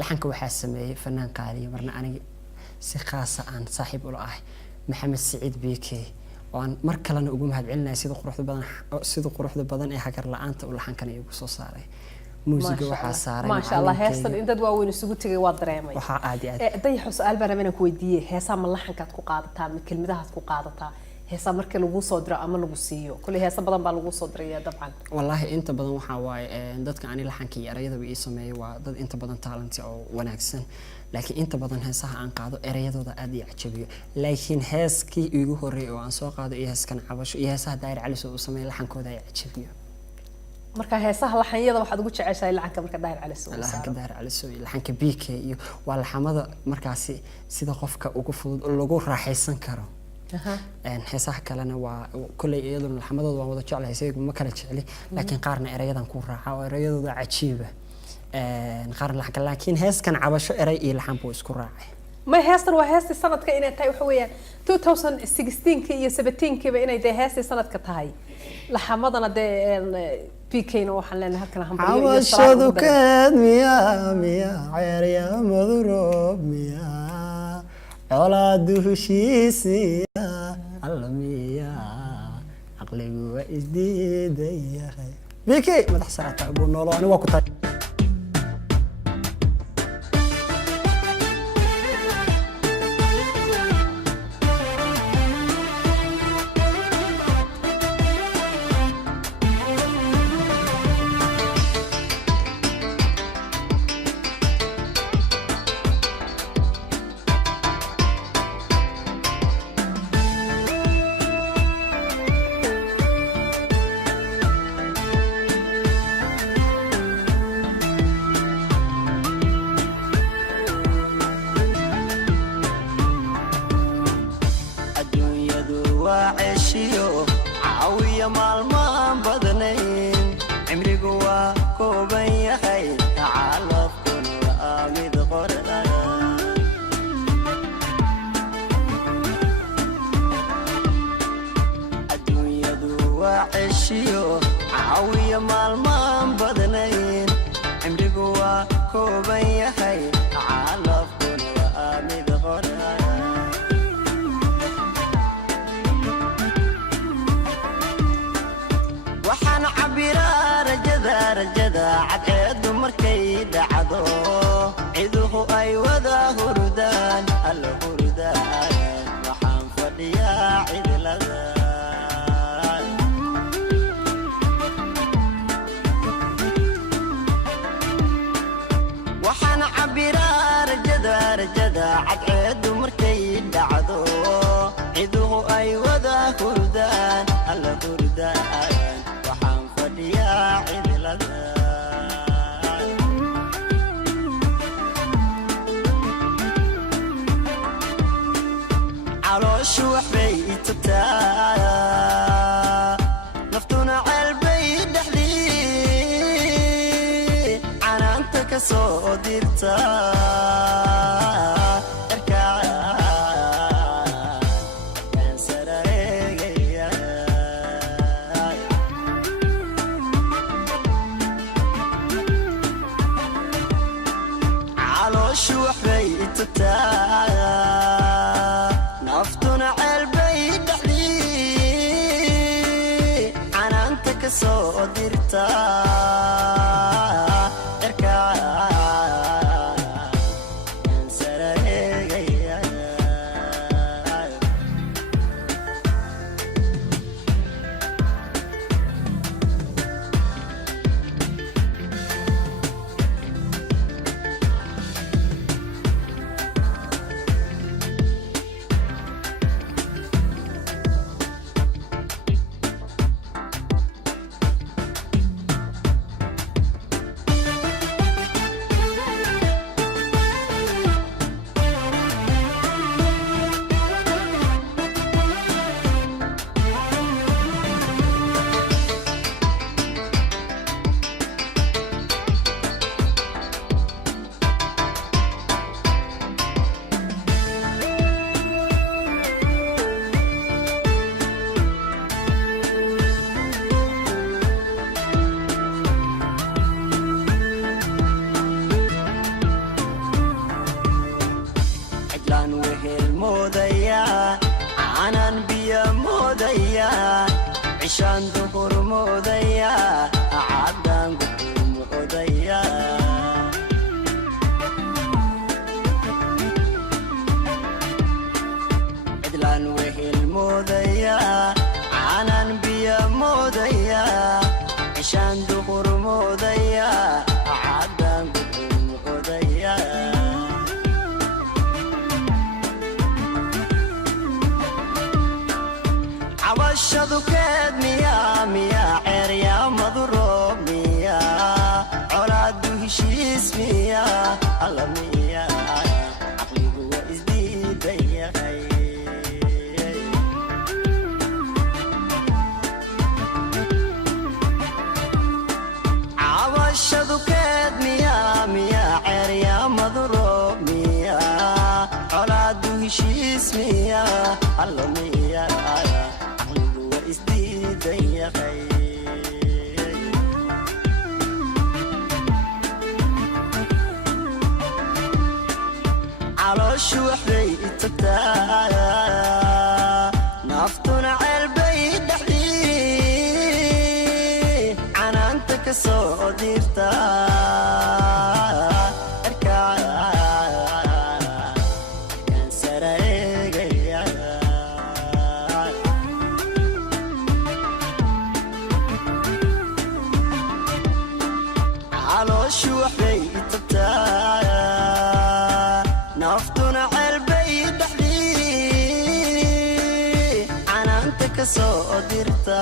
laxanka waxaa sameeyay fanaan qaaliyo marna aniga si khaas ah aan saaxiib u lahay maxamed Saciid Bike oo aan mar kalena ugu mahadcelinayo sida quruxda badan ee hagar la'aanta u laxankan igu soo saaray muusiga waxaa saaray ma sha Allah heestan inta waa weyn isugu tagay waa dareemay waxa aad iyo aad dayax su'aal baan rabaa inaan ku weydiiyay heesaa ma laxankaad ku qaadataa mid kelmadahaad ku qaadataa heesaa marka lagu soo diro ama lagu siiyo kulli heesa badan baa lagu soo diray dabcan wallahi inta badan waxa waaye dadka aan laxanka iyo erayada ii sameeyay waa dad inta badan talent oo wanaagsan laakiin inta badan heesaha aan qaado erayadooda aad ii cajabiyo laakiin heeskii igu horeeyay oo aan soo qaado iyo heeskan cabasho iyo heesaha daayir cali soo sameeyay laxankooda ay cajabiyo marka heesaha laxanyada waxaad ugu jeceshahay laxanka marka daayir cali soo laxanka daayir cali soo laxanka BK iyo waa laxamada markaasi sida qofka ugu fudud lagu raaxaysan karo heesaha kalena waa kulay iyaduna laxamadooda waan wada jeclahay saygu ma kala jecli laakiin qaarna erayadan ku raaxa oo erayadooda cajiiba qaarna laxanka laakiin heeskan cabasho eray iyo laxan buu isku raacay ما هاستن وهاستي سنة كإنها تاي وحويا 2016 كي 17 كي بإنها ده هاستي سنة كتاي لحمضنا ده بيكين وحلنا هكذا هم عوشدو كاد ميا عيريا مضروب ميا أولاد هشيسي علميا عقلي وإجديد يا خي بيكي ما تحسرت أبو نولو أنا وقت ishaan duhur moodaya caddaan guxuu moodaya cidlaan wehel moodaya caanaan biyo moodaya ishaan duhur moodaya caddaan guxuu moodaya cabashadu keed miyaa ceeryaamadu roob miyaa colaadu heshiis miyaa alla miyaa caqligu waa isdiidan yahay cabashadu keed miyaa ceeryaamadu roob miyaa colaadu heshiis miyaa alla miyaa isdiidan yahay calooshu waxbay itagtaa naftuna ceelbay dhexdii canaanta ka soo diirta erkaan sara eegaya calooshu waxbay itagtaa naftuna ceelbay dhexdii canaanta ka soo dirta